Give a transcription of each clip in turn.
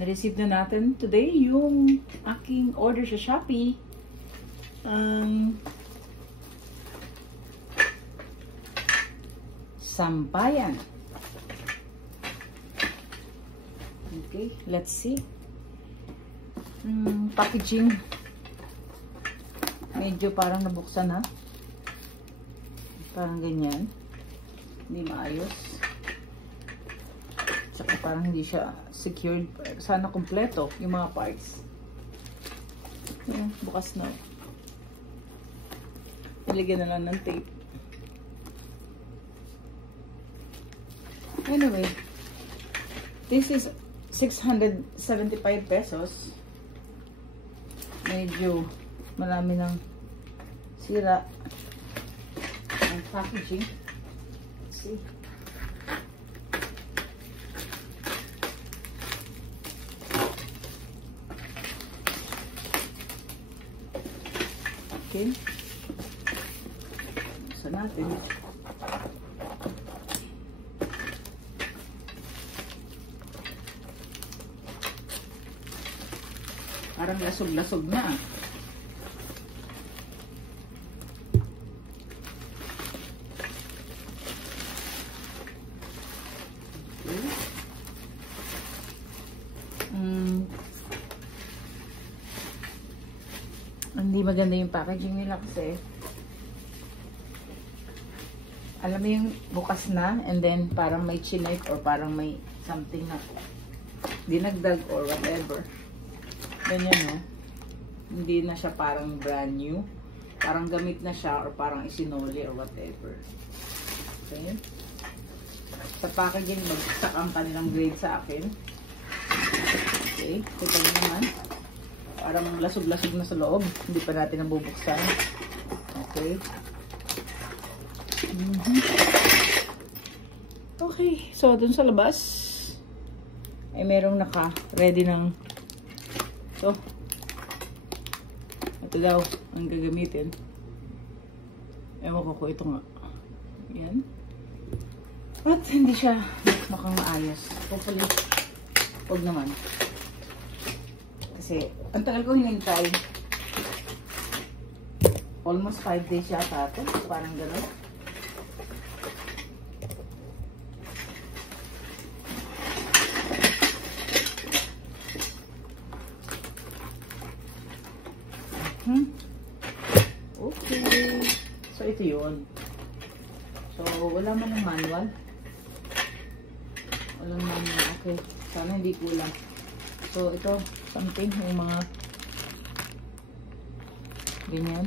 na-receive na natin today yung aking order sa Shopee. Sampayan. Okay, let's see. Packaging. Medyo parang nabuksan na. Parang ganyan. Hindi maayos. Tsaka parang hindi siya secured. Sana kompleto yung mga parts. Ayan, bukas na. Nilagyan na lang ng tape. Anyway, this is 675 pesos. Medyo marami ng sira ang packaging. Let's see. Okay. Sa natin. Parang lasog-lasog na. Okay. Hindi maganda yung packaging nila kasi alam mo yung bukas na and then parang may chinik or parang may something na dinagdag or whatever. Ganyan, no? Hindi na siya parang brand new. Parang gamit na siya or parang isinoli or whatever. Okay? Sa packaging, bagsak ang kanilang grade sa akin. Okay? Ito naman. Parang lasog-lasog na sa loob. Hindi pa natin nabubuksan. Okay? Okay. So, dun sa labas, ay merong naka-ready ng so, ito daw ang gagamitin. Ewan ko ito nga. Yan. At hindi siya mukhang maayos. Hopefully, huwag naman. Kasi, ang tagal ko hinintay. Almost 5 days yata ito. Parang gano'n. Okay. So, ito yun. So, wala man ng manual. Walang manual. Okay. Sana hindi kulang. So, ito, something, yung mga ganyan.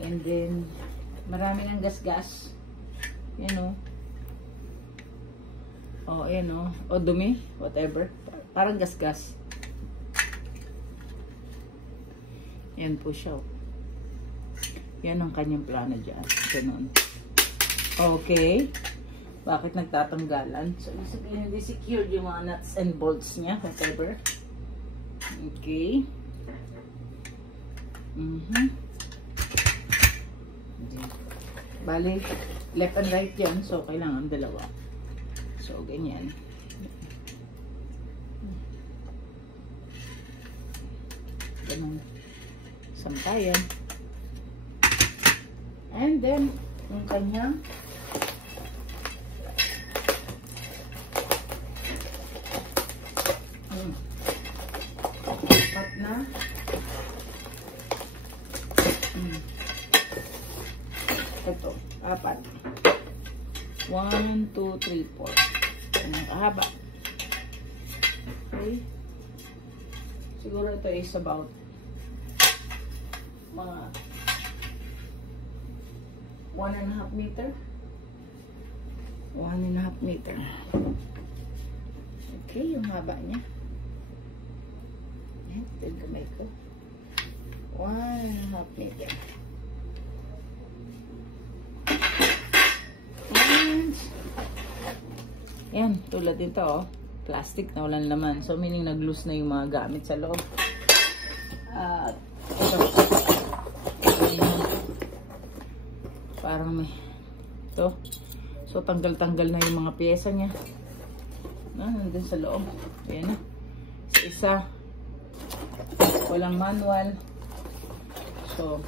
And then, marami ng gas-gas. Yan o. O, yan o. O, dumi. Whatever. Parang gas-gas. Yan po siya. Yan ang kanyang plano dyan. Ganun. Okay. Bakit nagtatanggalan? So, ibig sabihin hindi secured yung mga nuts and bolts niya. Whatever. Okay. Bali, left and right yan. So, kailangan dalawa. So, ganyan. Ganun. Sampayan. And then, yung kanyang apat na ito, apat 1, 2, 3, 4 ang kahaba. Okay, siguro ito is about mga 1.5 meter. 1.5 meter. Okay, yung haba niya. Ayan, ito yung kamay ko. 1.5 meter. And, ayan, tulad nito, oh. Plastic na walang laman. So, meaning nag-loose na yung mga gamit sa loob. At, ito. Parang may ito. So, tanggal-tanggal na yung mga pyesa niya. Nandun sa loob. Ayan na. Isa. Walang manual. So,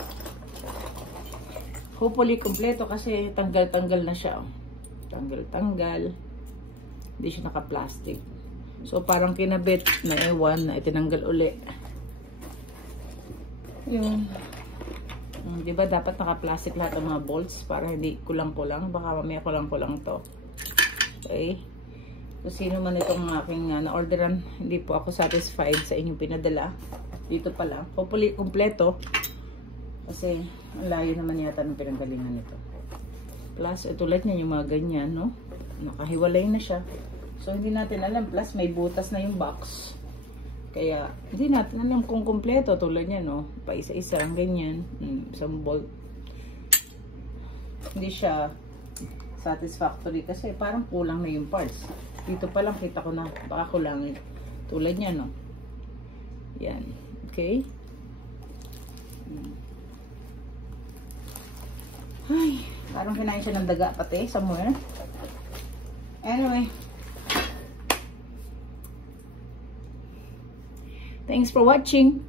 hopefully kompleto kasi tanggal-tanggal na siya. Tanggal-tanggal. Hindi siya naka-plastic. So, parang kinabit na ewan na itinanggal uli. Yung, di ba dapat naka-plastic lahat ng mga bolts para hindi kulang-kulang. Baka mamaya kulang-kulang to. Okay. So, sino man itong aking na-orderan, hindi po ako satisfied sa inyong pinadala. Dito pa lang. Hopefully, kompleto. Kasi, ang layo naman yata ng pinanggalingan nito. Plus, tulad niya yung mga ganyan, no? Nakahiwalay na siya. So, hindi natin alam. Plus, may butas na yung box. Kaya, hindi natin alam kung kompleto. Tulad niya, no? Pa isa-isa ang ganyan. Isang bolt. Hindi siya satisfactory kasi parang kulang na yung parts. Dito pa lang kita ko na baka kulangin. Tulad niya, no? Yan. Okay? Ay, parang kinain siya ng daga pati somewhere. Anyway. Thanks for watching.